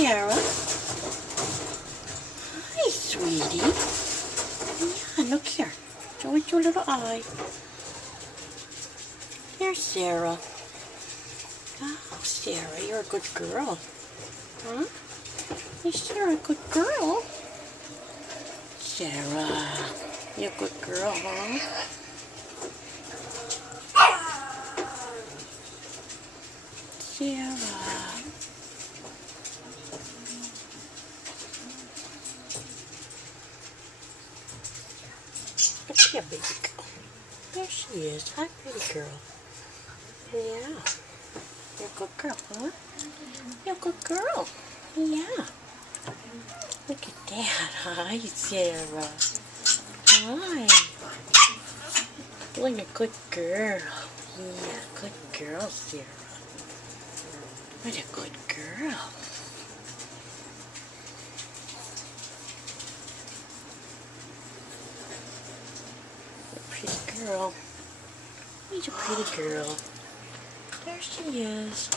Sarah. Hi, sweetie. Yeah, look here. Show us your little eye. There's Sarah. Oh, Sarah, you're a good girl. Huh? Is Sarah a good girl? Sarah, you're a good girl, huh? Sarah. Look here, baby girl. There she is. Hi, pretty girl. Yeah. You're a good girl, huh? You're a good girl. Yeah. Look at that. Hi, Sarah. Hi. What a good girl. Yeah, good girl, Sarah. What a good girl. A pretty girl. She's a pretty girl. There she is.